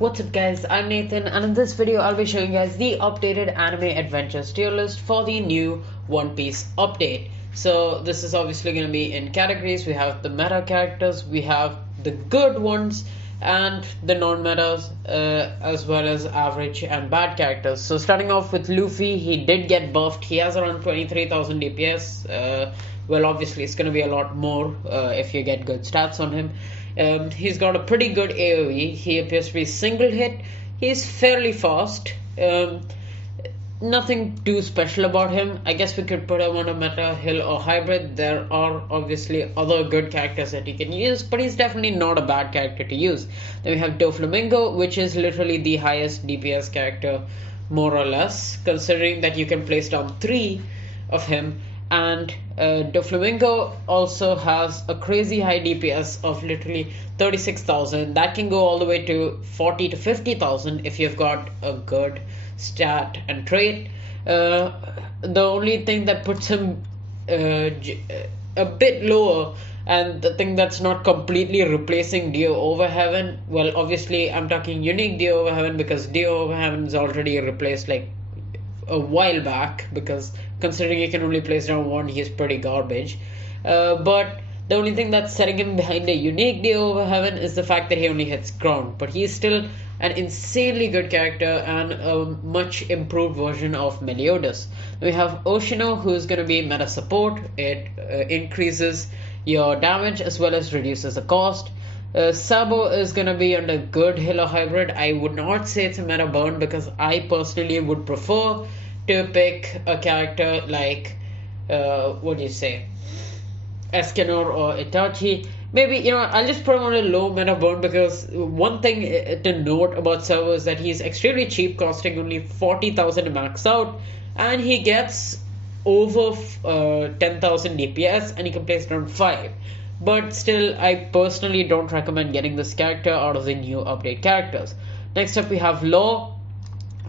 What's up guys, I'm Nathan and in this video I'll be showing you guys the updated anime adventures tier list for the new One Piece update. So this is obviously going to be in categories. We have the meta characters, we have the good ones and the non-metas, as well as average and bad characters. So starting off with Luffy, he did get buffed. He has around 23,000 DPS. Well, obviously it's going to be a lot more if you get good stats on him. He's got a pretty good AoE. He appears to be single hit. He's fairly fast. Nothing too special about him. I guess we could put him on a meta, hill, or hybrid. There are obviously other good characters that he can use, but he's definitely not a bad character to use. Then we have Doflamingo, which is literally the highest DPS character, more or less, considering that you can place down 3 of him. And Doflamingo also has a crazy high DPS of literally 36,000. That can go all the way to 40 to 50,000 if you've got a good stat and trait. The only thing that puts him a bit lower, and the thing that's not completely replacing Dio over Heaven, well, obviously I'm talking unique Dio over Heaven because Dio over Heaven is already replaced like a while back, because considering he can only place down 1, he's pretty garbage. But the only thing that's setting him behind a unique Dio over Heaven is the fact that he only hits ground. But he's still an insanely good character and a much improved version of Meliodas. We have Oshino, who's going to be meta support. It increases your damage as well as reduces the cost. Sabo is going to be under good healer hybrid. I would not say it's a meta burn because I personally would prefer to pick a character like what do you say, Escanor or Itachi. Maybe, I'll just put him on a low meta burn, because one thing to note about Sabo is that he's extremely cheap, costing only 40,000 to max out, and he gets over 10,000 DPS and he can place around 5. But still, I personally don't recommend getting this character out of the new update characters. Next up we have Law,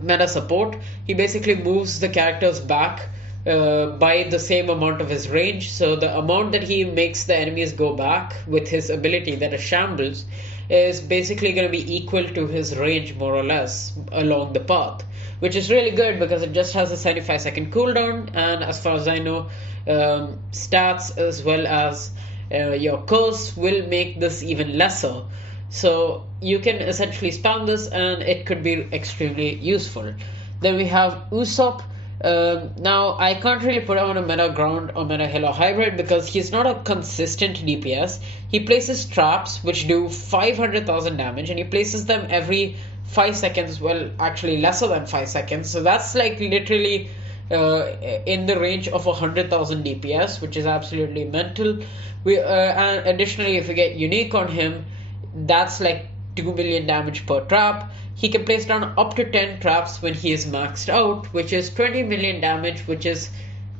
meta support. He basically moves the characters back by the same amount of his range. So the amount that he makes the enemies go back with his ability, that is Shambles, is basically going to be equal to his range more or less along the path, which is really good because it just has a 75-second cooldown, and as far as I know, stats as well as your curse will make this even lesser. So you can essentially spam this and it could be extremely useful. Then we have Usopp. Now I can't really put him on a meta ground or meta hill or hybrid because he's not a consistent DPS. He places traps which do 500,000 damage, and he places them every 5 seconds. Well, actually lesser than 5 seconds. So that's like literally in the range of 100,000 DPS, which is absolutely mental. And additionally, if we get unique on him, that's like 2 million damage per trap. He can place down up to 10 traps when he is maxed out, which is 20 million damage, which is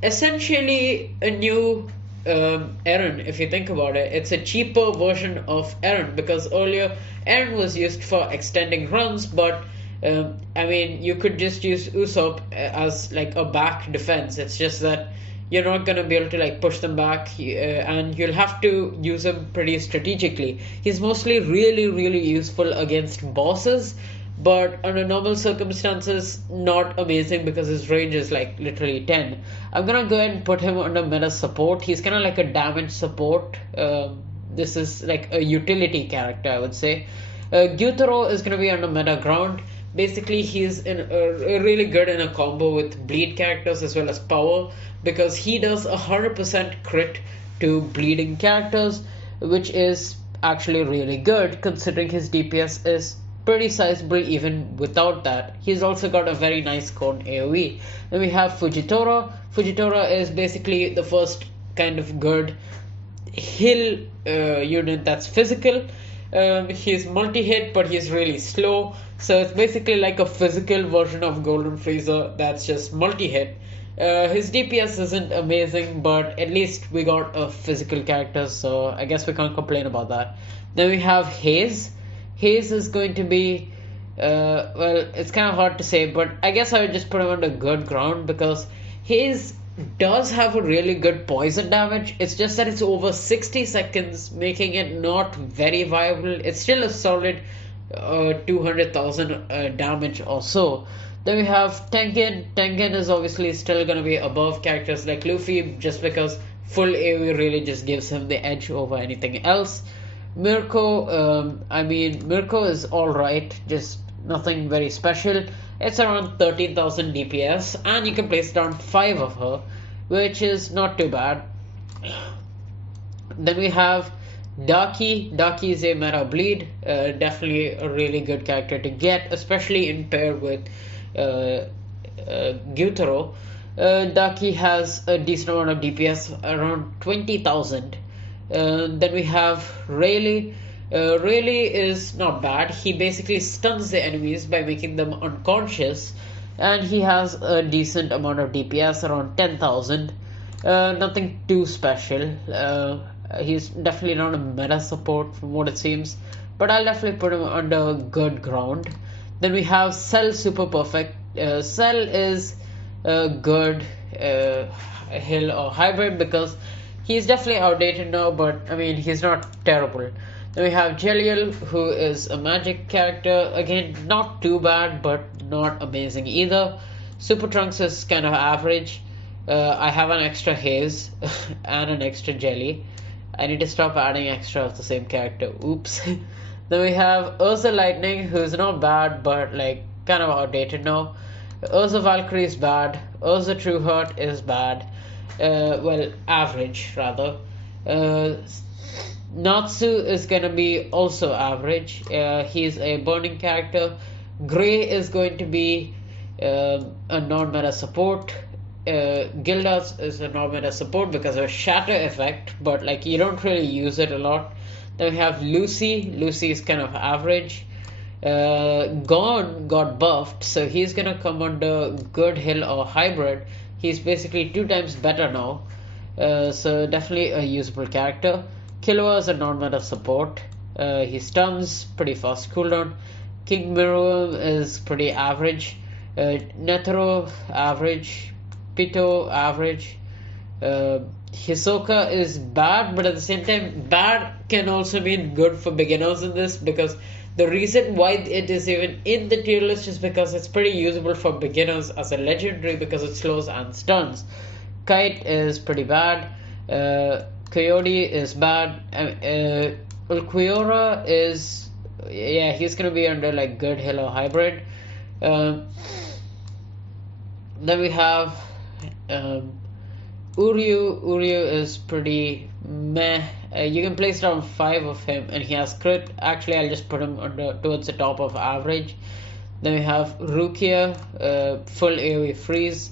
essentially a new Eren. If you think about it, it's a cheaper version of Eren, because earlier Eren was used for extending runs, but I mean, you could just use Usopp as like a back defense. It's just that you're not going to be able to like push them back, and you'll have to use him pretty strategically. He's mostly really useful against bosses, but under normal circumstances not amazing because his range is like literally 10. I'm gonna go ahead and put him under meta support. He's kind of like a damage support. This is like a utility character, I would say. Gyutaro is gonna be under meta ground. Basically, he's really good in a combo with bleed characters as well as power, because he does 100% crit to bleeding characters, which is actually really good considering his DPS is pretty sizable even without that. He's also got a very nice cone AoE. Then we have Fujitora. Fujitora is basically the first kind of good hill unit that's physical. He's multi-hit, but he's really slow. So it's basically like a physical version of Golden Freezer that's just multi-hit. His DPS isn't amazing, but at least we got a physical character, so I guess we can't complain about that. Then we have Haze. Haze is going to be, well, it's kind of hard to say, but I guess I would just put him on the good ground because Haze does have a really good poison damage. It's just that it's over 60 seconds, making it not very viable. It's still a solid 200,000 damage or so. Then we have Tengen. Tengen is obviously still gonna be above characters like Luffy just because full AoE really just gives him the edge over anything else. Mirko, Mirko is alright, just nothing very special. It's around 13,000 DPS, and you can place down 5 of her, which is not too bad. Then we have Daki. Daki is a meta bleed, definitely a really good character to get, especially in pair with Gyutaro. Daki has a decent amount of DPS, around 20,000. Then we have Rayleigh. Rayleigh is not bad. He basically stuns the enemies by making them unconscious, and he has a decent amount of DPS, around 10,000. Nothing too special. He's definitely not a meta support from what it seems, but I'll definitely put him under good ground. Then we have Cell Super Perfect. Cell is a good hill or hybrid because he's definitely outdated now, but I mean, he's not terrible. Then we have Jeliel, who is a magic character. Again, not too bad, but not amazing either. Super Trunks is kind of average. I have an extra Haze and an extra Jelly. I need to stop adding extra of the same character. Oops. Then we have Ursa Lightning, who's not bad, but like kind of outdated now. Ursa Valkyrie is bad. Ursa Trueheart is bad. Well, average rather. Natsu is gonna be also average. He's a burning character. Gray is going to be a non-meta support. Gildas is a non-meta support because of a shatter effect, but like you don't really use it a lot. Then we have Lucy. Lucy is kind of average. Gon got buffed, so he's gonna come under good hill or hybrid. He's basically 2 times better now, so definitely a usable character. Killua is a non-meta support. He stuns, pretty fast cooldown. King Miruum is pretty average. Netero average. Pito average. Hisoka is bad, but at the same time, bad can also mean good for beginners in this, because the reason why it is even in the tier list is because it's pretty usable for beginners as a legendary because it slows and stuns. Kite is pretty bad. Coyote is bad. Ulquiorra is, yeah, he's gonna be under like good hill or hybrid. Then we have Uryu. Uryu is pretty meh. You can place down 5 of him, and he has crit. Actually, I'll just put him under towards the top of average. Then we have Rukia, full AoE freeze.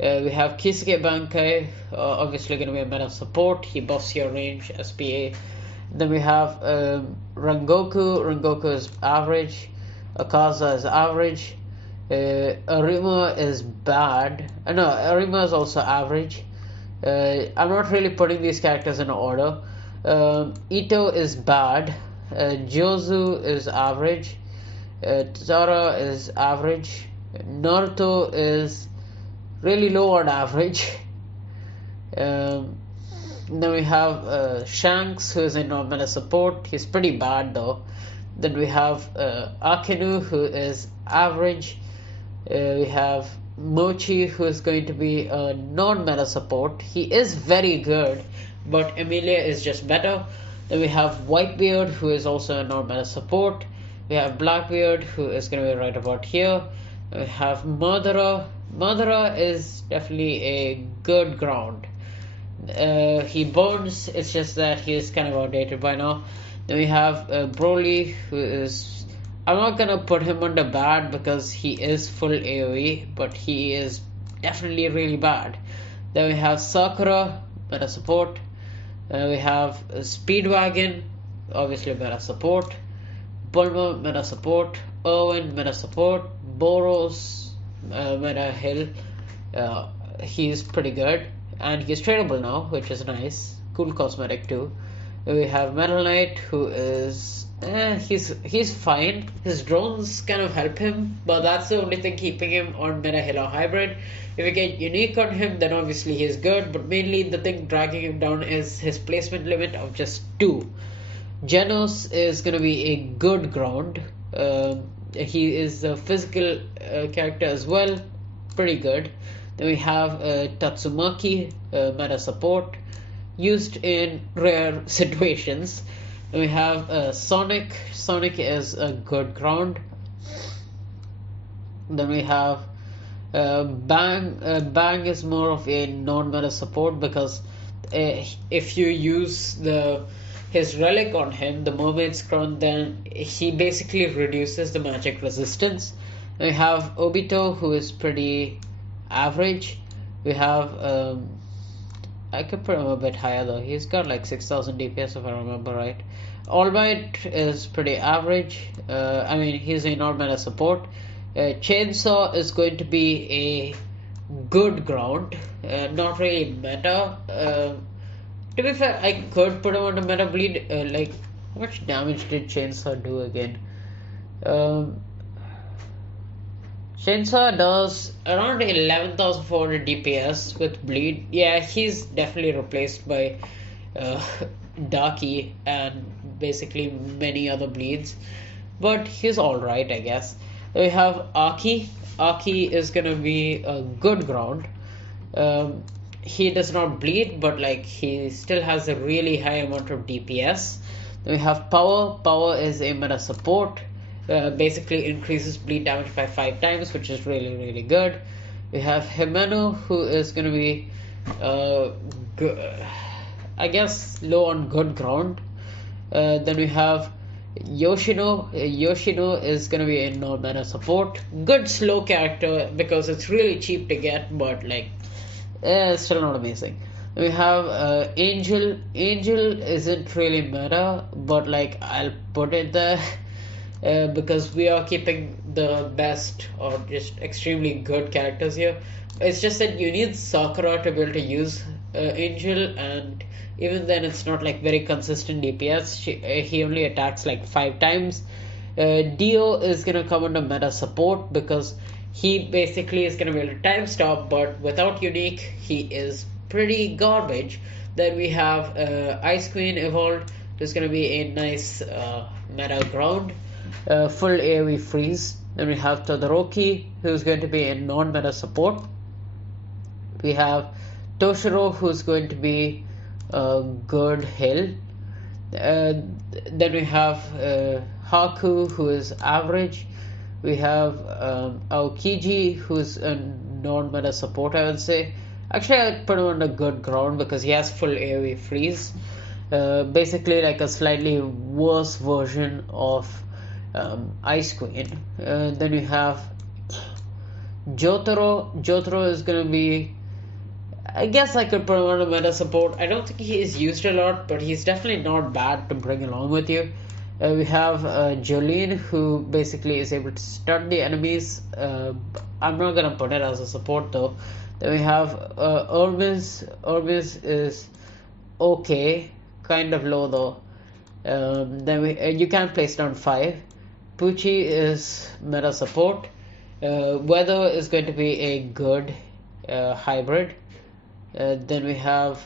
We have Kisuke Bankai, obviously going to be a meta support. He buffs your range, SPA. Then we have Rengoku. Rengoku is average. Akaza is average. Arima is bad. No, Arima is also average. I'm not really putting these characters in order. Ito is bad. Jozu is average. Tara is average. Naruto is really low on average. Then we have Shanks, who is a non-meta support. He's pretty bad though. Then we have Akenu, who is average. We have Mochi, who is going to be a non-meta support. He is very good, but Emilia is just better. Then we have Whitebeard, who is also a non-meta support. We have Blackbeard, who is going to be right about here. We have Madara. Madara is definitely a good ground. He burns, it's just that he is kind of outdated by now. Then we have Broly, who is, I'm not gonna put him under bad because he is full AoE, but he is definitely really bad. Then we have Sakura, meta support. We have Speedwagon, obviously meta support. Bulma, meta support. Erwin, meta support. Boros, meta hill. He's pretty good, and he's tradable now, which is nice. Cool cosmetic too. We have Metal Knight, who is he's fine. His drones kind of help him, but that's the only thing keeping him on meta hill or hybrid. If we get unique on him, then obviously he's good, but mainly the thing dragging him down is his placement limit of just 2. Genos is gonna be a good ground. He is a physical character as well, pretty good. Then we have Tatsumaki, meta support, used in rare situations. Then we have Sonic. Sonic is a good ground. Then we have Bang. Bang is more of a non-meta support because if you use his relic on him, the Mermaid's Crown, then he basically reduces the magic resistance. We have Obito, who is pretty average. We have I could put him a bit higher though. He's got like 6,000 DPS if I remember right. All Might is pretty average. I mean, he's a non-meta support. Chainsaw is going to be a good ground, not really meta. To be fair, I could put him on a meta bleed. Like, how much damage did Chainsaw do again? Chainsaw does around 11,400 DPS with bleed. Yeah, he's definitely replaced by Darky and basically many other bleeds, but he's alright, I guess. We have Aki. Aki is gonna be a good ground. He does not bleed, but like he still has a really high amount of DPS. Then we have Power. Power is a meta support. Basically increases bleed damage by 5 times, which is really good. We have Himeno, who is gonna be I guess low on good ground. Then we have Yoshino. Yoshino is gonna be a non-meta support. Good slow character because it's really cheap to get, but like still not amazing. Then we have Angel. Angel isn't really meta, but like I'll put it there because we are keeping the best or just extremely good characters here. It's just that you need Sakura to be able to use Angel, and even then it's not like very consistent DPS. He only attacks like 5 times. Dio is gonna come under meta support because he basically is gonna be able to time stop, but without unique he is pretty garbage. Then we have Ice Queen evolved, who's gonna be a nice meta ground. Full AoE freeze. Then we have Todoroki, who's going to be a non-meta support. We have Toshiro, who's going to be a good heal. Then we have Haku, who is average. We have Aokiji, who's a non-meta support, I would say. Actually, I would put him on a good ground because he has full AoE freeze. Basically like a slightly worse version of Ice Queen. Then we have Jotaro. Jotaro is gonna be, I guess I could put him on a meta support. I don't think he is used a lot, but he's definitely not bad to bring along with you. We have Jolene, who basically is able to stun the enemies. I'm not gonna put it as a support though. Then we have Hermes. Hermes is okay, kind of low though. Then you can place down 5. Pucci is meta support. Weather is going to be a good hybrid. Then we have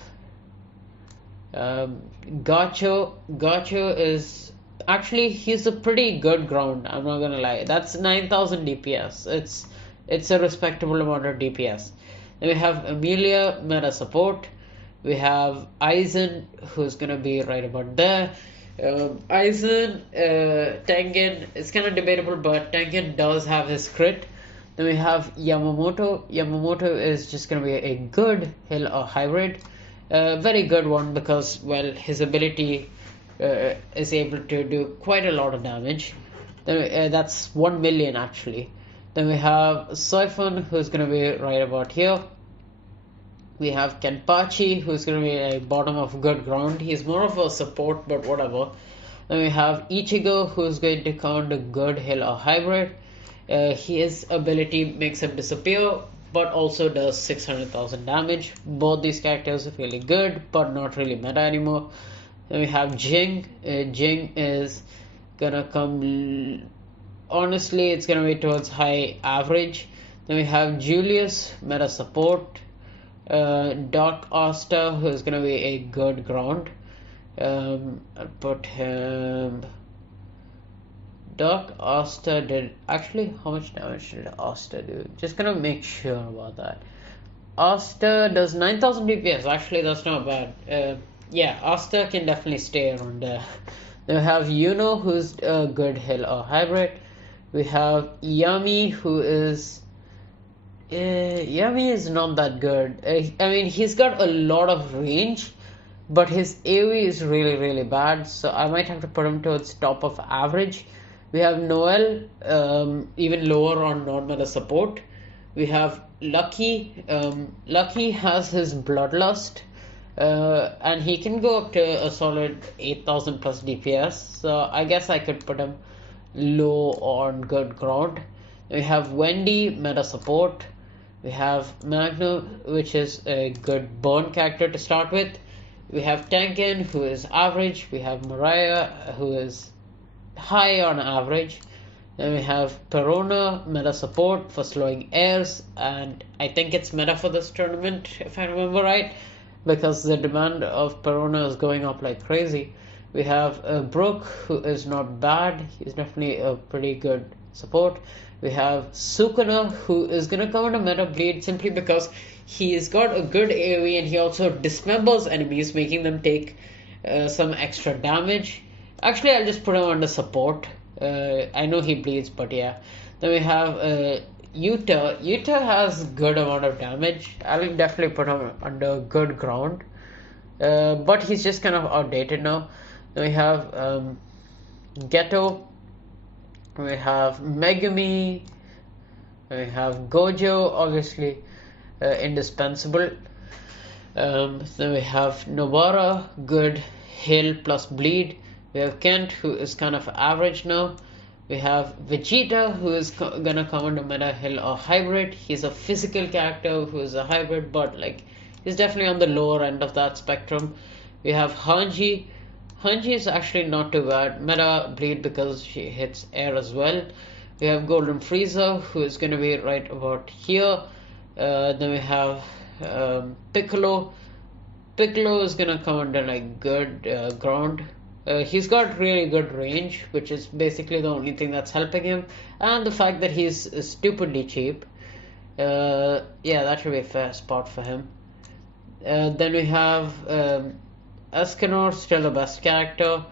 Gacho. Gacho is actually, he's a pretty good ground, I'm not gonna lie. That's 9,000 DPS. It's a respectable amount of DPS. Then we have Amelia, meta support. We have Aizen, who's gonna be right about there. Aizen, Tengen, it's kind of debatable, but Tengen does have his crit. Then we have Yamamoto. Yamamoto is just gonna be a good heal or hybrid. Very good one because, well, his ability is able to do quite a lot of damage. Then that's 1 million actually. Then we have Siphon, who's gonna be right about here. We have Kenpachi, who's gonna be a bottom of good ground. He's more of a support, but whatever. Then we have Ichigo, who's going to count a good heal or hybrid. His ability makes him disappear, but also does 600,000 damage. Both these characters are really good, but not really meta anymore. Then we have Jing. Jing is gonna come, honestly, it's gonna be towards high average. Then we have Julius, meta support. Doc Asta, who's gonna be a good ground. I'll put him Dark Asta did actually how much damage did Asta do? Just gonna make sure about that. Asta does 9000 DPS. Actually, that's not bad. Yeah, Asta can definitely stay around there. Then we have Yuno, who's a good heal or hybrid. We have Yami, who is. Yami is not that good. I mean, he's got a lot of range, but his AoE is really, really bad. So I might have to put him towards top of average. We have Noel, even lower on non-meta support. We have Lucky. Lucky has his Bloodlust, and he can go up to a solid 8000 plus DPS. So I guess I could put him low on good ground. We have Wendy, meta support. We have Magnum, which is a good burn character to start with. We have Tengen, who is average. We have Mariah, who is high on average. Then we have Perona, meta support for slowing airs, and I think it's meta for this tournament, if I remember right, because the demand of Perona is going up like crazy. We have Brooke, who is not bad. He's definitely a pretty good support. We have Sukuna, who is going to come into meta bleed simply because he's got a good AoE and he also dismembers enemies, making them take some extra damage. Actually, I'll just put him under support. I know he bleeds, but yeah. Then we have Yuta. Yuta has good amount of damage. I will definitely put him under good ground. But he's just kind of outdated now. Then we have Ghetto. We have Megumi. We have Gojo, obviously indispensable. Then we have Nobara, good heal plus bleed. We have Kent, who is kind of average now. We have Vegeta, who is gonna come under meta heal or hybrid. He's a physical character who is a hybrid, but like he's definitely on the lower end of that spectrum. We have Hanji. Hanji is actually not too bad. Meta bleed because she hits air as well. We have Golden Frieza, who is going to be right about here. Then we have Piccolo. Piccolo is going to come under like good ground. He's got really good range, which is basically the only thing that's helping him. And the fact that he's stupidly cheap. Yeah, that should be a fair spot for him. Then we have Escanor, still the best character.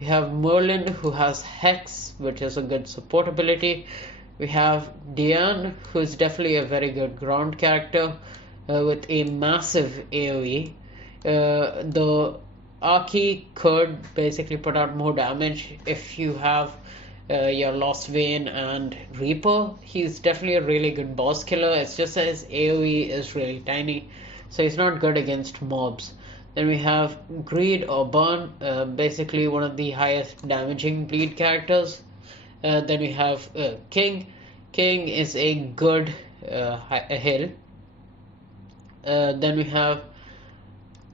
We have Merlin, who has Hex, which is a good support ability. We have Diane, who is definitely a very good ground character with a massive AoE. The Aki could basically put out more damage if you have your Lost Vein and Reaper. He's definitely a really good boss killer. It's just that his AoE is really tiny, so he's not good against mobs. Then we have Greed or Burn, basically one of the highest damaging bleed characters. Then we have King. King is a good heal. Then we have,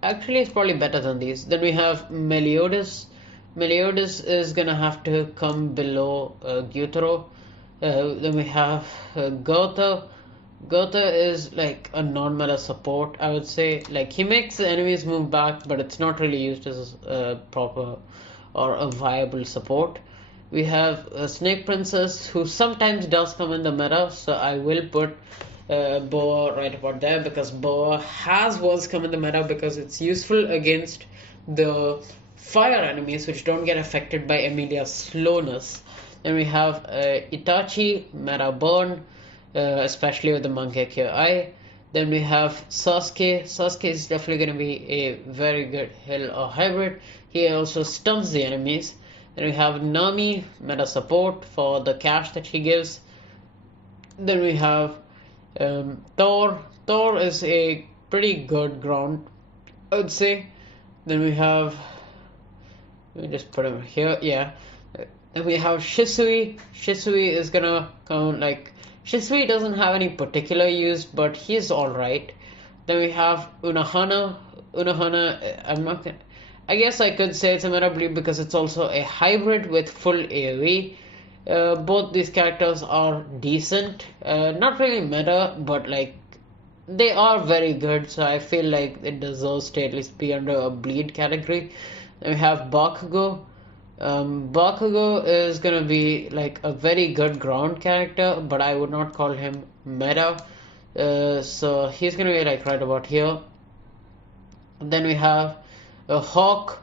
actually it's probably better than these. Then we have Meliodas. Meliodas is gonna have to come below Gyutaro. Then we have Gotha. Gotha is like a non-meta support, I would say. Like he makes the enemies move back, but it's not really used as a proper or a viable support. We have Snake Princess, who sometimes does come in the meta, so I will put Boa right about there, because Boa has once come in the meta because it's useful against the fire enemies which don't get affected by Emilia's slowness. Then we have Itachi, meta burn, especially with the Mangekyo Eye. Then we have Sasuke. Sasuke is definitely going to be a very good heal or hybrid. He also stuns the enemies. Then we have Nami, meta support for the cash that he gives. Then we have Thor. Thor is a pretty good ground, I would say. Then we have, let me just put him here, yeah. Then we have Shisui. Shisui is gonna come like, Shisui doesn't have any particular use, but he's alright. Then we have Unohana. Unohana, I guess I could say it's a meta bleed because it's also a hybrid with full AoE. Both these characters are decent. Not really meta, but like they are very good, so I feel like it deserves to at least be under a bleed category. Then we have Bakugo. Bakugo is gonna be like a very good ground character, but I would not call him meta. So he's gonna be like right about here. And then we have a Hawk.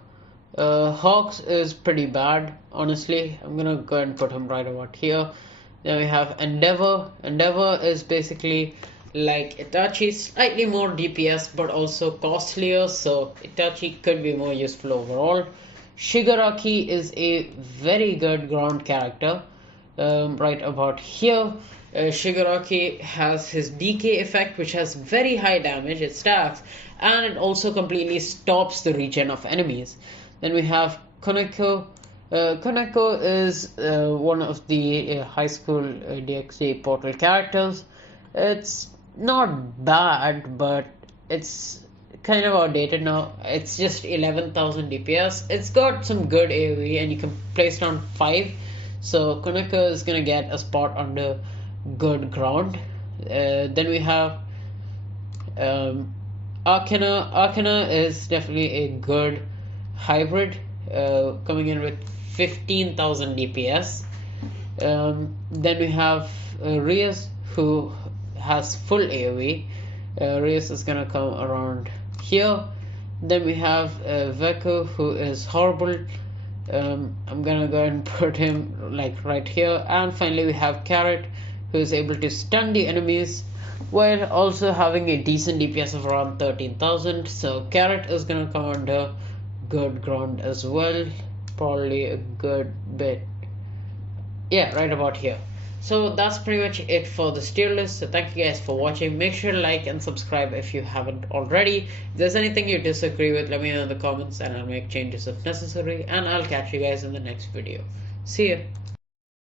Hawks is pretty bad, honestly. I'm gonna go and put him right about here. Then we have Endeavor. Endeavor is basically like Itachi, slightly more DPS but also costlier, so Itachi could be more useful overall. Shigaraki is a very good ground character, right about here. Shigaraki has his DK effect, which has very high damage, it stacks, and it also completely stops the regen of enemies. Then we have Koneko. Koneko is one of the high school DxD portal characters. It's not bad, but it's kind of outdated now. It's just 11,000 DPS. It's got some good AoE and you can place it on 5. So Koneko is gonna get a spot under good ground. Then we have Akina. Akina is definitely a good hybrid, coming in with 15,000 DPS. Then we have Rias, who has full AoE. Rias is gonna come around here. Then we have Veku, who is horrible. I'm gonna go and put him like right here. And finally we have Carrot, who is able to stun the enemies while also having a decent DPS of around 13,000. So Carrot is gonna come under good ground as well, probably a good bit, yeah, right about here. So that's pretty much it for this tier list. So thank you guys for watching. Make sure to like and subscribe if you haven't already. If there's anything you disagree with, let me know in the comments and I'll make changes if necessary, and I'll catch you guys in the next video. See ya.